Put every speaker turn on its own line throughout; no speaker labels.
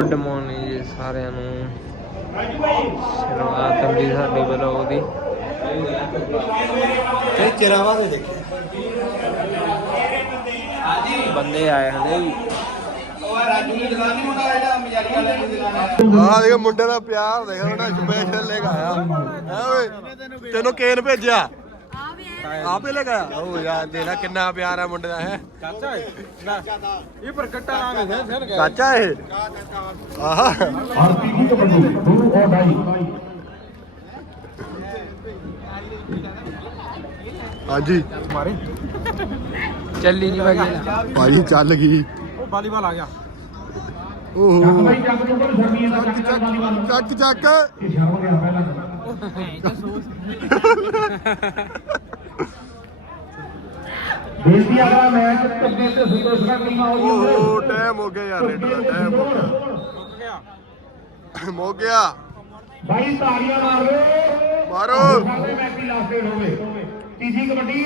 Good morning ਜੀ ਸਾਰਿਆਂ ਨੂੰ। ਸ਼ੁਰੂਆਤ ਜੀ ਸਾਡੇ ਬਲੌਗ ਦੀ।
ਤੇ ਚਿਰਾਵਾ ਦੇ ਦੇਖੇ।
ਬੰਦੇ ਆਏ ਹਲੇ ਵੀ।
ਆਹ ਦੇਖ ਮੁੰਡੇ ਦਾ ਪਿਆਰ ਦੇਖ ਉਹਨੇ ਸਪੈਸ਼ਲ ਲੈ ਕੇ ਆਇਆ। ਹੈ ਓਏ ਤੈਨੂੰ ਕੇਨ ਭੇਜਿਆ? ਆਪੇ ਲੈ ਕੇ ਆਇਆ? ਉਹ ਯਾਰ ਦੇਖ ਕਿੰਨਾ ਪਿਆਰ ਹੈ ਮੁੰਡੇ ਦਾ ਹੈ।
ਚਾਚਾ ਇਹ ਪ੍ਰਕਟਾ ਨਾਮ ਹੈ ਫਿਰ
ਚਾਚਾ ਇਹ? ਆਹ।
ਆਰਪੀ ਕੀ ਕਬੱਡੀ ਦੋ ਔਰ ਢਾਈ
ਹਾਂਜੀ।
ਮਾਰੇ।
ਚੱਲੀ ਨਹੀਂ ਵਗੇਲਾ
ਭਾਈ ਚੱਲ ਗਈ।
ਉਹ ਵਾਲੀਬਾਲ ਆ ਗਿਆ।
ਓਹ।
ਚੱਕ ਬਾਈ ਚੱਕ ਚੱਕ ਚੱਕ ਬੇਟੀ ਵਾਲਾ ਮੈਚ ਕੱਦੇ ਤੇ ਸੰਤੋਸ਼ ਦਾ ਟੀਮ ਆਉ
ਓਹ ਟਾਈਮ ਹੋ ਗਿਆ ਯਾਰ ਰੇਡ ਦਾ ਟਾਈਮ ਹੋ ਗਿਆ।
ਰੁਕ ਗਿਆ।
ਹੋ ਗਿਆ
ਬਾਈ ਤਾੜੀਆਂ ਮਾਰ।
ਮਾਰੋ।
ਮੈਚ ਦੀ ਲਾਸਟ ਡੇਟ ਹੋਵੇ। ਤੀਜੀ ਕਬੱਡੀ।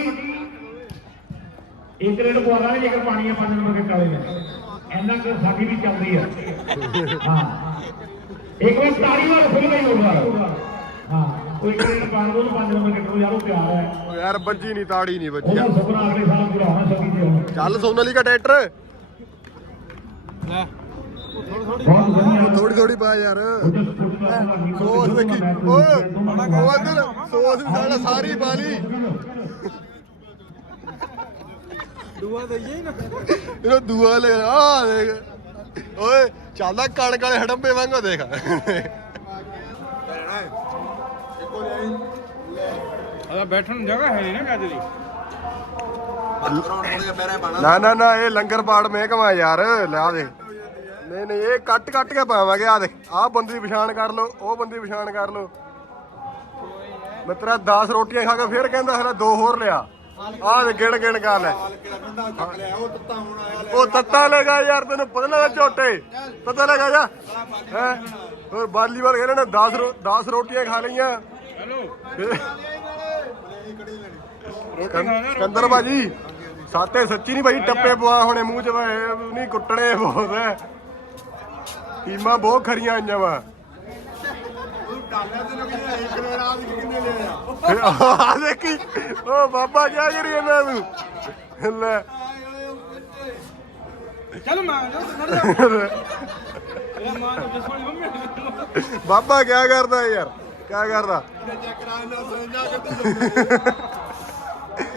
ਇੱਕ ਰੇਡ ਪਵਾਉਣਾ ਨੇ ਜੇਕਰ ਪਾਣੀ ਆ ਪੰਜ ਨੰਬਰ ਦੇ ਕਾਲੇ ਨੇ। ਇੰਨਾ ਕਿ ਸਾਡੀ ਵੀ ਚੱਲਦੀ ਹੈ ਹਾਂ। ਇੱਕ ਵਾਰ ਤਾੜੀ ਮਾਰ ਫੁੱਲ ਗਈ ਹੋਗਾ ਹਾਂ। ਕੋਈ ਇੱਕ ਰੇਡ ਪਾ ਦੋ ਪੰਜ ਨੰਬਰ ਕਿੱਟੋ ਯਾਰ ਉਹ ਪਿਆਰ ਹੈ।
ਓ ਯਾਰ ਬੱਜੀ ਨਹੀਂ ਤਾੜੀ ਨਹੀਂ ਵੱਜੀ।
ਉਹਦਾ ਸੁਪਨਾ ਅਗਲੇ ਸਾਲ ਪੂਰਾ ਹੋਣਾ ਸਕੀ ਜੀ ਹੁਣ।
ਚੱਲ ਸੋਨਾਲੀਕਾ ਟਰੈਕਟਰ।
ਲੈ। ਥੋੜੀ ਥੋੜੀ
ਬਹੁਤ ਵਧੀਆ।
ਥੋੜੀ ਥੋੜੀ ਪਾ ਯਾਰ। ਸੋਸ
ਸੋਸ
ਦੇਖੀ ਓਏ ਉਹ ਅੰਦਰ ਸੋਸ ਵੀ ਸਾਡਾ ਸਾਰੀ ਪਾ ਲਈ।
ਦੁਆ ਦਈਏ ਨਾ।
ਇਹਨੂੰ ਦੂਆ ਲੈ ਆ ਦੇਖ। ਓਏ ਚੱਲਦਾ ਕਣਕ ਵਾਲੇ ਹੜੰਬੇ ਵਾਂਗੋ ਦੇਖ।
ਆਦਾ ਬੈਠਣ ਨੂੰ ਜਗ੍ਹਾ ਹੈ ਨਹੀਂ ਨਾ ਮੈਚ ਦੀ।
ਨਾ ਨਾ ਨਾ, ਇਹ ਲੰਗਰ ਪਾੜ ਮਹਿਕਮਾ ਯਾਰ ਲਿਆ ਦੇ ਨਹੀਂ ਨਹੀਂ, ਇਹ ਕੱਟ ਕੱਟ ਕੇ ਪਾਵਾਂਗੇ, ਆ ਦੇਖ। ਆਹ ਬੰਦੇ ਦੀ ਪਛਾਣ ਕਰ ਲਓ, ਉਹ ਬੰਦੇ ਦੀ ਪਛਾਣ ਕਰ ਲਓ। ਮੈਂ 10 ਰੋਟੀਆਂ ਖਾ ਕੇ ਫੇਰ ਕਹਿੰਦਾ ਹਲਾ ਦੋ ਹੋਰ ਲਿਆ। ਆਹ ਗਿਣ ਗਿਣ ਕਰ ਲੈ। ਉਹ ਤੱਤਾ ਲੇਗਾ ਯਾਰ, ਤੈਨੂੰ ਪਤਾ ਲੱਗਾ ਝੋਟੇ। ਪਤਾ ਲੱਗਾ ਜਾ। ਹੈ? ਹੋਰ ਵਾਲੀਬਾਲ ਖੇਲਣੇ 10 10 ਰੋਟੀਆਂ ਖਾ ਲਈਆਂ। ਕੰਦਰ ਬਾਜੀ ਸਾਤੇ ਸੱਚੀ ਨਹੀਂ ਭਾਈ ਟੱਪੇ ਪਵਾ ਹੁਣੇ ਮੂੰਹ ਚ ਨਹੀਂ ਕੁੱਟਣੇ ਬਹੁਤ ਹੈ ਟੀਮਾਂ ਬਹੁਤ ਖਰੀਆਂ ਆਈਆਂ ਵਾ। ਆ ਦੇਖੀ ਉਹ ਬਾਬਾ ਕਰੀ ਲੈ।
ਚੱਲ ਮਾਂ ਜਾ ਨੜ ਜਾ। ਇਹ ਮਾਂ ਨੂੰ ਮੰਮੀ
ਬਾਬਾ ਕਿਆ ਕਰਦਾ ਯਾਰ? ਕਿਆ ਕਰਦਾ?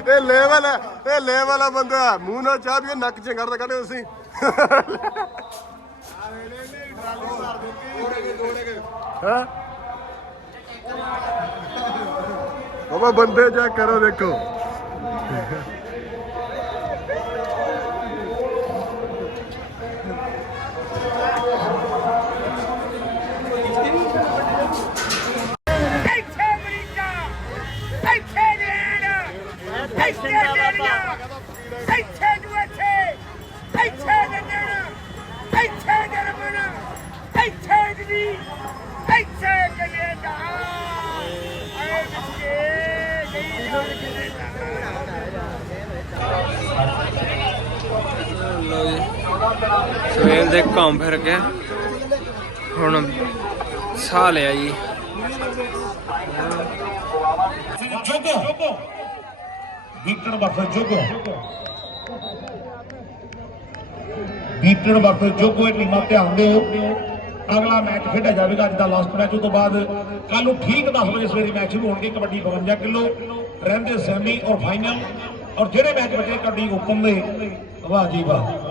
ਇਹ ਲੈਵਲ ਹੈ ਇਹ ਲੈਵਲ ਆ ਬੰਦਾ। ਮੂੰਹ ਨਾਲ ਚਾਹ ਪੀਏ ਨੱਕ ਚ ਕਰਦਾ ਕੱਢੇ ਤੁਸੀਂ। ਹਾਂ? ਬਾਬਾ ਬੰਦੇ ਚੈੱਕ ਕਰੋ ਦੇਖੋ
ਇੱਥੇ ਅਮਰੀਕਾ ਇੱਥੇ ਇੰਗਲੈਂਡ ਇੱਥੇ ਆਸਟ੍ਰੇਲੀਆ ਇੱਥੇ ਯੂਐਸਏ ਇੱਥੇ ਲੰਡਨ ਇੱਥੇ ਜਰਮਨ ਇੱਥੇ ਇਟਲੀ ਇੱਥੇ ਕੈਨੇਡਾ ਆਏ ਮਿੱਠੇ ਗਈ ਲੋਕ
ਲੋ ਜੀ ਸਵੇਰ ਦੇ ਘੁੰਮ ਫਿਰ ਕੇ ਹੁਣ ਸਾਹ ਲਿਆ ਜੀ।
ਜੋਗੋ। ਬੀਟਣ ਬਫਰ ਜੋਗੋ। ਬੀਟਣ ਬਫਰ ਜੋਗੋ ਇਹ ਟੀਮਾਂ ਧਿਆਨ ਦਿਓ। ਅਗਲਾ ਮੈਚ ਖੇਡਿਆ ਜਾਵੇਗਾ ਅੱਜ ਦਾ ਲਾਸਟ ਮੈਚ ਉਸ ਤੋਂ ਬਾਅਦ ਕੱਲ ਨੂੰ ਠੀਕ 10 ਵਜੇ ਸਵੇਰੇ ਮੈਚ ਸ਼ੁਰੂ ਹੋਣਗੇ ਕਬੱਡੀ 52 ਕਿਲੋ, ਰਹਿੰਦੇ ਸੈਮੀ ਔਰ ਫਾਈਨਲ ਔਰ ਜਿਹੜੇ ਮੈਚ ਬਚੇ ਕਬੱਡੀ ਓਪਨ ਦੇ, ਵਾਹ ਜੀ ਵਾਹ।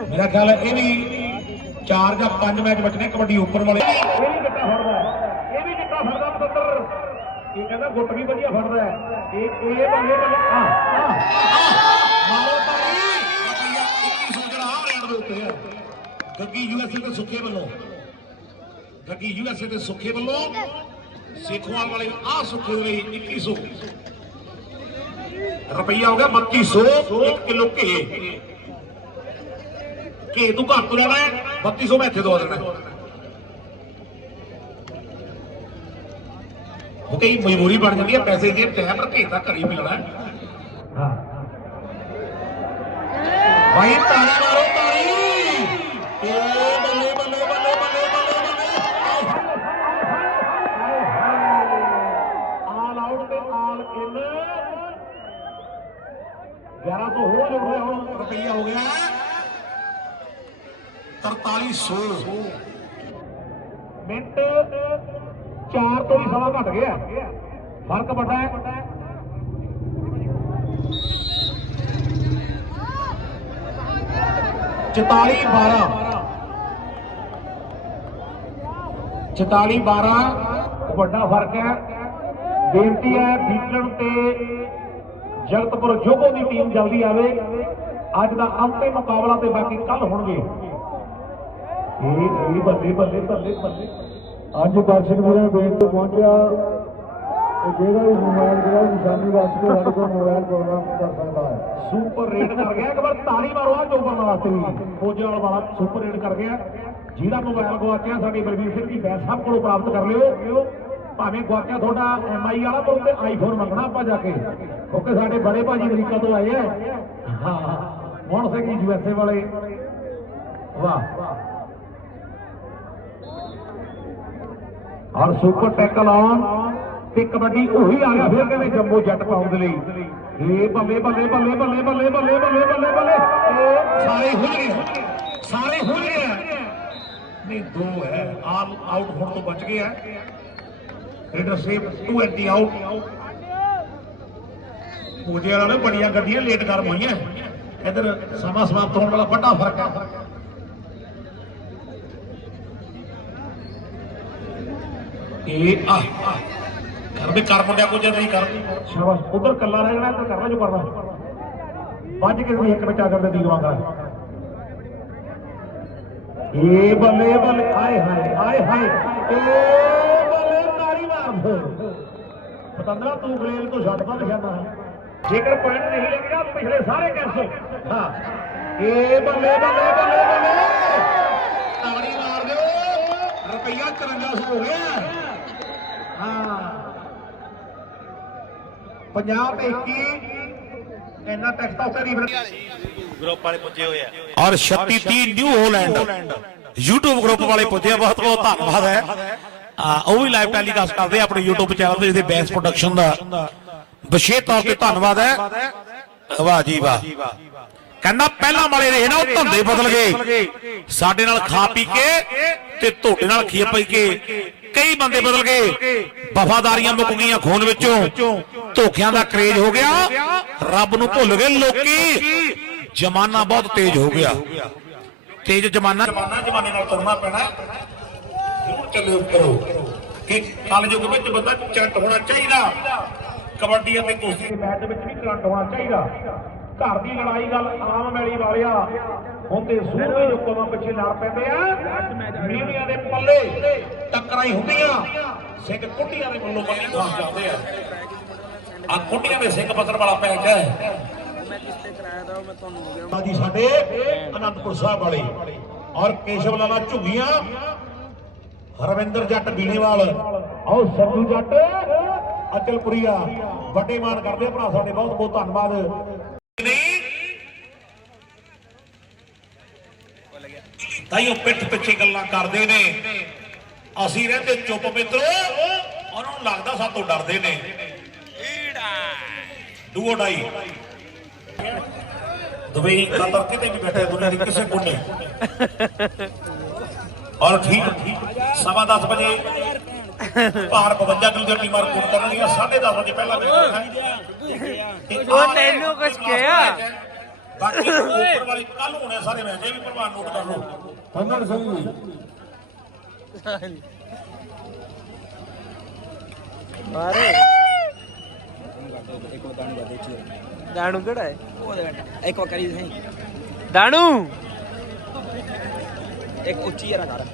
ਮੇਰਾ ਖਿਆਲ ਹੈ ਇਹ ਵੀ ਚਾਰ ਜਾਂ ਪੰਜ ਮੈਚ ਬਚਨੇ ਕਬੱਡੀ ਓਪਨ ਵਾਲੇ। ਇਹ ਵੀ ਗਿੱਟਾ ਫੜਦਾ ਇਹ ਵੀ ਗਿੱਟਾ ਫੜਦਾ ਪਤੰਦਰ ਇਹ ਕਹਿੰਦਾ, ਗੁੱਟ ਵੀ ਵਧੀਆ ਫੜਦਾ ਇਹ ਇਹ ਬੰਦੇ ਬੰਦੇ ਆ ਆ ਮਾਰੋ ਤਾੜੀ ਰੁਪਈਆ 2100 ਜਿਹੜਾ ਆ ਰੇਡ ਦੇ ਉੱਤੇ ਹੈ ਗੱਗੀ ਯੂਐਸਏ ਤੇ ਸੁੱਖੇ ਵੱਲੋਂ। ਗੱਗੀ ਯੂਐਸਏ ਤੇ ਸੁੱਖੇ ਵੱਲੋਂ ਸੇਖਵਾਲ ਵਾਲੇ ਆ ਸੁੱਖੇ ਦੇ ਲਈ 2100 ਰੁਪਈਆ ਹੋ ਗਿਆ 3200 1 ਕਿਲੋ ਘੇ ਘੇ ਤੂੰ ਘਰ ਤੋਂ ਲੈਣਾ ਹੈ? 3200 ਮੈਂ ਇੱਥੇ ਦਵਾ ਦੇਣਾ ਉਹ ਕਈ ਮਜਬੂਰੀ ਬਣ ਜਾਂਦੀ ਹੈ ਪੈਸੇ ਜੇਬ ਤੇ ਹੈ ਪਰ ਘੇ ਤਾਂ ਘਰੇ ਮਿਲਣਾ ਹੈ। ਹਾਂ। ਭਾਈ ਤਾਲਾ ਮਾਰੋ ਤਾਲੀ ਏ ਬੱਲੇ ਬੱਲੇ ਬੱਲੇ ਬੱਲੇ ਬੱਲੇ ਬੱਲੇ। ਆਲ ਆਊਟ ਤੇ ਆਲ ਇਨ। 1100 ਹੋ ਜੁੜ ਰਿਹਾ ਹੁਣ ਰੁਪਈਆ ਹੋ ਗਿਆ। 4300 ਮਿੰਟ 4 ਤੋਂ ਵੀ ਸਵਾ ਘਟ ਗਿਆ। ਫ਼ਰਕ ਵੱਡਾ ਹੈ। ਚੁਤਾਲੀ 12 44 12 ਵੱਡਾ ਫ਼ਰਕ ਹੈ। ਬੇਨਤੀ ਹੈ ਬੀਟਣ ਤੇ ਜਗਤਪੁਰ ਜੋਗੋ ਦੀ ਟੀਮ ਜਲਦੀ ਆਵੇ। ਅੱਜ ਦਾ ਅੰਤਿਮ ਮੁਕਾਬਲਾ ਤੇ ਬਾਕੀ ਕੱਲ ਹੋਣਗੇ। ਇਹ ਇਹ ਬੱਲੇ ਬੱਲੇ ਬੱਲੇ ਬੱਲੇ
ਅੱਜ ਦਰਸ਼ਕ ਵੀਰਾਂ ਬੇਟ ਤੋਂ ਪਹੁੰਚਿਆ ਤੇ ਜਿਹੜਾ ਵੀ ਮੋਬਾਈਲ ਜਿਹੜਾ ਨਿਸ਼ਾਨੀ ਵਾਸਤੇ ਸਾਡੇ ਕੋਲ ਮੋਬਾਈਲ ਪ੍ਰੋਗਰਾਮ ਕਰ ਸਕਦਾ ਹੈ।
ਸੁਪਰ ਰੇਡ ਕਰ ਗਿਆ, ਇੱਕ ਵਾਰ ਤਾੜੀ ਮਾਰੋ ਆ ਜੋਬਨ ਵਾਸਤੇ ਵੀ। ਫੌਜਾਂ ਵਾਲਾ ਸੁਪਰ ਰੇਡ ਕਰ ਗਿਆ। ਜਿਹਦਾ ਮੋਬਾਈਲ ਗਵਾਚਿਆ, ਸਾਡੇ ਬਲਵੀਰ ਸਿੰਘ ਜੀ ਬੈਸ ਸਾਹਿਬ ਕੋਲੋਂ ਪ੍ਰਾਪਤ ਕਰ ਲਿਓ। ਭਾਵੇਂ ਗਵਾਚਿਆ ਤੁਹਾਡਾ ਐਮਆਈ ਵਾਲਾ, ਪਰ ਉਹਦੇ ਆਈਫੋਨ ਮੰਗਣਾ ਆਪਾਂ ਜਾ ਕੇ। ਕਿਉਂਕਿ ਸਾਡੇ ਬੜੇ ਭਾਜੀ ਅਮਰੀਕਾ ਤੋਂ ਆਏ ਆ। ਹਾਂ, ਮੋਹਨ ਸਿੰਘ ਜੀ ਯੂਐਸਏ ਵਾਲੇ। ਵਾਹ। ਔਰ ਸੁਪਰ ਟੈਕਲ ਆਨ ਤੇ ਕਬੱਡੀ ਉਹੀ ਆ ਗਿਆ ਫਿਰ ਕਹਿੰਦੇ ਜੰਬੋ ਜੱਟ ਪਾਉਣ ਦੇ ਲਈ। ਏ ਬੱਲੇ ਬੱਲੇ ਬੱਲੇ ਬੱਲੇ ਬੱਲੇ ਬੱਲੇ ਬੱਲੇ ਬੱਲੇ ਬੱਲੇ। ਸਾਰੇ ਹੁੱਲ ਗਏ। ਸਾਰੇ ਹੁੱਲ ਗਏ। ਨਹੀਂ, ਦੋ ਹੈ। ਆਲ ਆਊਟ ਹੋਣ ਤੋਂ ਬਚ ਗਿਆ ਰੇਡਰ ਸੇਵ 20 ਆਊਟ ਪੂਜੇ ਵਾਲਾ ਨੇ ਬੜੀਆਂ ਗੱਡੀਆਂ ਲੇਟ ਕਰ ਹੋਈਆਂ। ਇਧਰ ਸਮਾਂ ਸਮਾਪਤ ਹੋਣ ਵਾਲਾ ਵੱਡਾ ਫ਼ਰਕ ਹੈ ए आ घर में नहीं कर पतंदरा तू गलेल तो छड़ता जेकर नहीं लगेगा पिछले सारे कैंसिल हाँ ए बल्ले बल्ले हो गया ਹਾਂ। 50 ਤੇ 21 ਇੰਨਾ ਟੈਕਸ ਤਾਂ ਉੱਤੇ ਨਹੀਂ
ਗਰੁੱਪ ਵਾਲੇ ਪੁੱਜੇ ਹੋਏ ਆ। ਔਰ 36 30 ਨਿਊ ਹੋਲੈਂਡ YouTube ਗਰੁੱਪ ਵਾਲੇ ਪੁੱਜੇ ਬਹੁਤ ਬਹੁਤ ਧੰਨਵਾਦ ਹੈ। ਆ ਉਹ ਵੀ ਲਾਈਵ ਟੈਲੀਕਾਸਟ ਕਰਦੇ ਆ ਆਪਣੇ YouTube ਚੈਨਲ ਤੇ ਜਿਹਦੇ ਬੈਸ ਪ੍ਰੋਡਕਸ਼ਨ ਦਾ। ਵਿਸ਼ੇਸ਼ ਤੌਰ ਤੇ ਧੰਨਵਾਦ ਹੈ। ਵਾਹ ਜੀ ਵਾਹ। ਕਹਿੰਦਾ ਪਹਿਲਾਂ ਵਾਲੇ ਰਹੇ ਨਾ ਉਹ ਧੰਦੇ ਬਦਲ ਗਏ। ਸਾਡੇ ਨਾਲ ਖਾ ਪੀ ਕੇ ਤੇ ਤੁਹਾਡੇ ਨਾਲ ਖੀ ਪਈ ਕੇ। ਕਈ ਬੰਦੇ ਬਦਲ ਗਏ। ਵਫਾਦਾਰੀਆਂ ਮੁੱਕ ਗਈਆਂ ਖੂਨ ਵਿੱਚੋਂ। ਧੋਖਿਆਂ ਦਾ ਕਰੇਜ ਹੋ ਗਿਆ। ਰੱਬ ਨੂੰ ਭੁੱਲ ਗਏ ਲੋਕੀ। ਜ਼ਮਾਨਾ ਬਹੁਤ ਤੇਜ਼ ਹੋ ਗਿਆ। ਤੇਜ਼ ਜ਼ਮਾਨਾ।
ਜ਼ਮਾਨਾ ਜ਼ਮਾਨੇ ਨਾਲ ਤੁਰਨਾ ਪੈਣਾ। ਜ਼ਰੂਰ ਚੱਲਿਓ ਕਰੋ। ਕਿ ਕਲਯੁੱਗ ਵਿੱਚ ਬੰਦਾ ਚਰਟ ਹੋਣਾ ਚਾਹੀਦਾ। ਕਬੱਡੀ ਅਤੇ ਕੁਸ਼ਤੀ ਦੇ ਮੈਚ ਵਿੱਚ ਵੀ ਕਰੰਟ ਹੋਣਾ ਚਾਹੀਦਾ। ਘਰ ਦੀ ਲੜਾਈ ਗੱਲ ਆਮ ਮੈਲੀ ਵਾਲਿਆ। ਤੇ ਸੂਰਮੇ ਜੋ ਕੋਲੋਂ ਪਿੱਛੇ ਲੜ ਪੈਂਦੇ ਆ। ਮੀਡੀਆ ਦੇ ਪੱਲੇ ਟੱਕਰਾਂ ਹੀ ਹੁੰਦੀਆਂ। ਸਿੰਘ ਕੁੱਟੀਆਂ ਦੇ ਵੱਲੋਂ ਬੰਦੇ ਫਸ ਜਾਂਦੇ ਆ। ਆ ਕੁੱਟੀਆਂ ਦੇ ਸਿੰਘ ਪੱਤਰ ਵਾਲਾ ਪੈਕ ਹੈ। ਜੀ ਸਾਡੇ ਅਨੰਦਪੁਰ ਸਾਹਿਬ ਵਾਲੇ ਔਰ ਕੇਸ਼ਵ ਲਾਲਾ ਝੁੱਗੀਆਂ ਹਰਵਿੰਦਰ ਜੱਟ ਬੀਣੇਵਾਲ ਔਰ ਸੰਧੂ ਜੱਟ। ਅਚਲਪੁਰੀਆ ਵੱਡੇ ਮਾਨ ਕਰਦੇ ਆ ਭਰਾ ਸਾਡੇ ਬਹੁਤ ਬਹੁਤ ਧੰਨਵਾਦ ਤਾਈਓ ਪਿੱਠ ਪਿੱਛੇ ਗੱਲਾਂ ਕਰਦੇ ਨੇ। ਅਸੀਂ ਰਹਿੰਦੇ ਚੁੱਪ ਮਿੱਤਰੋ ਉਹਨਾਂ ਨੂੰ ਲੱਗਦਾ ਸਾਤੋਂ ਡਰਦੇ ਨੇ। ਡੂਓ ਡਾਈ। ਦੁਬਈ ਕਤਰ ਕਿਤੇ ਵੀ ਬੈਠੇ ਦੁਨੀਆ ਦੀ ਕਿਸੇ ਕੋਨੇ ਔਰ ਠੀਕ ਸਵਾ 10 ਵਜੇ ਭਾਰ 52 ਕਿਲੋ ਦੀ ਟੀਮਾਂ ਰਿਪੋਰਟ ਕਰਨਗੀਆਂ 10:30 ਵਜੇ ਪਹਿਲਾਂ
ਉਹ ਤੈਨੂੰ ਕੁਛ ਕਿਹਾ?
ਬਾਕੀ ਉੱਪਰ ਵਾਲੀ ਕੱਲ ਹੋਣੇ ਆ ਸਾਰੇ ਮੈਚ ਇਹ ਵੀ ਪ੍ਰਵਾਨ ਨੋਟ ਕਰ ਲਓ।
ਕੰਨੜ ਸਿੰਘ ਜੀ
ਬਾਰੇ ਦਾਣੂ ਕਿਹੜਾ ਹੈ?
ਇੱਕ ਵਾਰ ਕਰੀ ਸਹੀ
ਦਾਣੂ!
ਇੱਕ ਉੱਚੀ ਯਾਰ ਕਰ।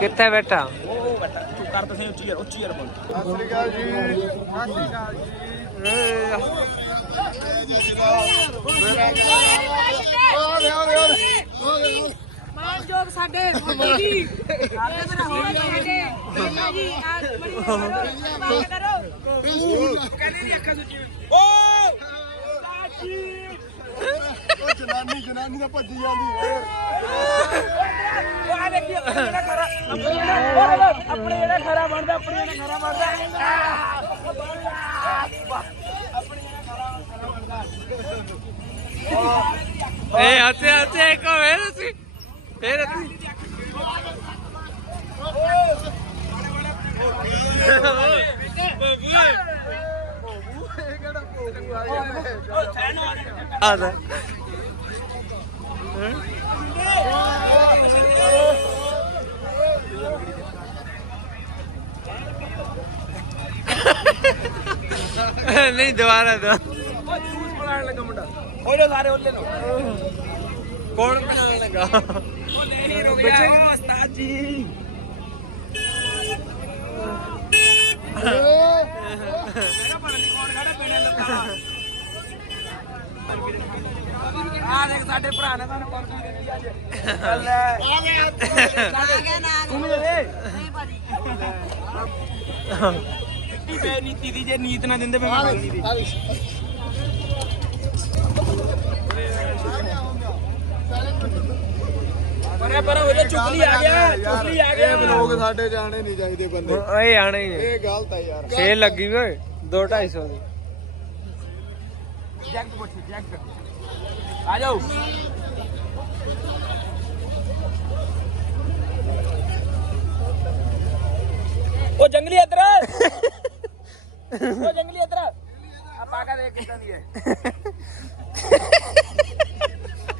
ਕਿੱਥੇ ਬੈਠਾ?
ਉਹ ਬੈਠਾ। ਤੂੰ ਕਰ ਤਾਂ ਸਹੀ ਉੱਚੀ ਯਾਰ ਉੱਚੀ ਯਾਰ ਬੋਲ।
ਮਾਨਯੋਗ ਸਾਡੇ ਮੋਦੀ ਜੀ ਸਾਡੇ ਮੇਰਾ ਹੋ ਸਾਡੇ ਮੋਦੀ ਜੀ। ਆ ਬੜੀ ਕਰੋ ਕਹਿੰਦੇ ਨਹੀਂ ਅੱਖਾਂ ਸੁੱਚੀ ਓ
ਉਹ ਜਨਾਨੀ ਜਨਾਨੀ ਦਾ ਭੱਜੀ ਜਾਂਦੀ
ਉਹ ਆ ਦੇਖੀ ਆਪਣੇ ਜਿਹੜਾ ਖਰਾ ਆਪਣੇ ਜਿਹੜਾ ਖਰਾ ਬਣਦਾ ਆਪਣੇ ਜਿਹੜਾ ਖਰਾ ਬਣਦਾ।
ਏ ਹੱਥੇ ਹੱਥੇ ਇੱਕ ਹੋਵੇ ਤੁਸੀਂ ਫੇਰ ਆ ਲੈ। नहीं दोबारा दो ਦੁਬਾਰਾ ਦੋ
ਹੋ ਜਾ ਸਾਰੇ ਉੱਲੇ ਨੂੰ
ਕੌਣ ਬਣਾਉਣ ਲੱਗਾ?
ਨਹੀਂ ਰੁਕ ਜਾ ਉਸਤਾਦ। ਜੀ ਮੇਰਾ ਪਤਾ ਨਹੀਂ ਕੌਣ ਖੜਾ ਪੀਣੇ ਲੱਗਾ ਆ ਦੇਖ ਸਾਡੇ ਭਰਾ ਨੇ ਸਾਨੂੰ ਪਰਚੀ ਦਿੱਤੀ ਅੱਜ। ਚੱਲ ਆ ਗਿਆ ਆ ਗਿਆ। ਨਾ ਤੂੰ ਦੇ ਨਹੀਂ ਭਾਜੀ ਨੀਤੀ ਦੀ ਜੇ ਨੀਤ ਨਾ ਦਿੰਦੇ ਮੈਂ ਮੰਗਣੀ ਦੀ ਪਰੇ ਪਰੇ ਹੋ ਜਾ ਚੁਗਲੀ ਆ ਗਿਆ ਚੁਗਲੀ ਆ ਗਿਆ।
ਲੋਕ ਸਾਡੇ ਜਾਣੇ ਨਹੀਂ ਚਾਹੀਦੇ ਬੰਦੇ।
ਓਏ ਆਣੇ ਹੀ ਨੇ।
ਇਹ ਗਲਤ ਹੈ ਯਾਰ।
ਸੇਲ ਲੱਗੀ ਵੇ 2 250 ਦੀ।
ਜੈਕਟ ਪੁੱਛ ਜੈਕਟ ਆ ਜਾਓ। ਉਹ ਜੰਗਲੀ ਇੱਧਰ ਉਹ ਜੰਗਲੀ ਇੱਧਰ ਆ। ਪਾਕਾ ਦੇ ਕਿੱਦਾਂ ਦੀ ਹੈ।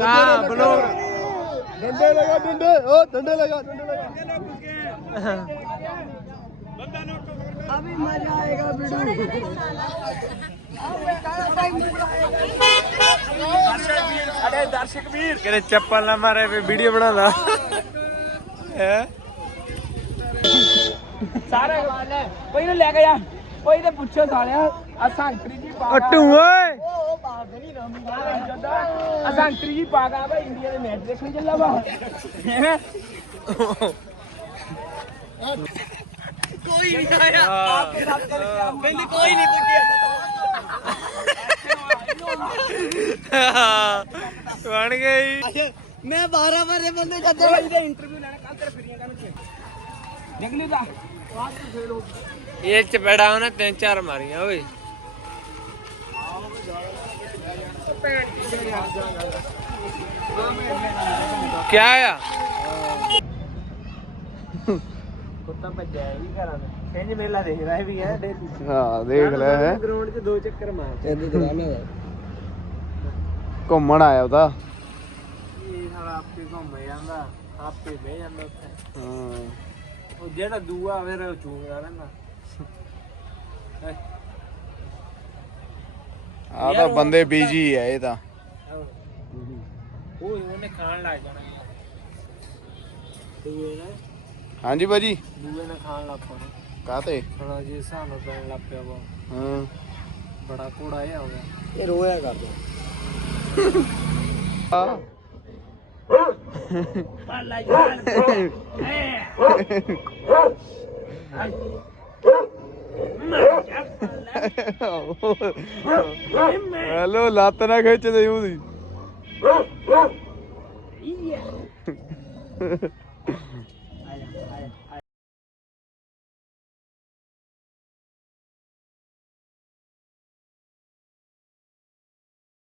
हाँ ब्लॉग
डंडे लगा डंडे ओ डंडे लगा डंडे लगा
अभी मजा आएगा
अरे दर्शक वीर करे चप्पल ना मारे पे
वीडियो बना ला सारा कोई ना ले गया कोई तो पूछो सारे आ सांकरी
जी ओ
टू ओए ਸੰਤਰੀ ਜੀ ਪਾ ਗਾ ਬਈ ਇੰਡੀਆ ਦੇ ਮੈਚ ਦੇਖਣ ਚੱਲਾ ਵਾ। ਹੈਂ? ਕੋਈ ਨਹੀਂ ਆਇਆ। ਕਹਿੰਦੀ ਕੋਈ ਨਹੀਂ
ਬਣ ਗਈ।
ਮੈਂ 12 ਵਾਰੇ ਬੰਦੇ ਜੱਦੇ ਇਹਦਾ ਇੰਟਰਵਿਊ ਲੈਣਾ ਕੱਲ ਤੇਰੇ ਫਰੀਆਂ ਕਰਨ ਜੰਗਲੀ ਦਾ
ਇਹ ਚਪੜਾ ਉਹਨੇ ਤਿੰਨ ਚਾਰ ਮਾਰੀਆਂ ਓਏ। ਕਿਆ ਆ?
ਕੁੱਤਾ ਭੱਜਿਆ ਵੀ ਘਰਾਂ ਦਾ ਕਹਿੰਦੇ ਮੇਲਾ ਦੇਖਦਾ ਵੀ ਹੈ ਡੇਲੀ
ਹਾਂ ਦੇਖ ਲੈ ਹੈ।
ਗਰਾਊਂਡ 'ਚ ਦੋ ਚੱਕਰ ਮਾਰ ਇਹਦੇ ਤੇ
ਘੁੰਮਣ ਆਇਆ ਉਹਦਾ।
ਇਹ ਸਾਲਾ ਆਪੇ ਘੁੰਮ ਜਾਂਦਾ ਆਪੇ ਬਹਿ ਜਾਂਦਾ ਉੱਥੇ।
ਹਾਂ।
ਉਹ ਜਿਹੜਾ ਦੂਆ ਫਿਰ ਉਹ ਚੂੰਗਦਾ ਰਹਿੰਦਾ।
ਆ ਤਾਂ ਬੰਦੇ ਬੀਜੀ ਹੈ ਇਹ ਤਾਂ।
ਉਹ ਉਹਨੇ ਖਾਣ ਲੱਗ ਜਾਣਾ। ਦੂਏ ਨੇ?
ਹਾਂਜੀ ਭਾਜੀ।
ਦੂਏ ਨੇ ਖਾਣ ਲੱਗ ਪਣਾ
ਕਾਤੇ
ਥੋੜਾ ਜਿਹਾ ਸਾਨੂੰ ਪੈਣ ਲੱਗ ਪਿਆ ਵਾ।
ਹਾਂ।
ਬੜਾ ਕੋੜਾ ਇਹ ਹੋ ਗਿਆ।
ਇਹ ਰੋਇਆ ਕਰ ਦੋ
ਪਾਲਾ ਯਾਰ
ਹੈਲੋ ਲੱਤ ਨਾ ਖਿੱਚ ਦੇ ਉਹਦੀ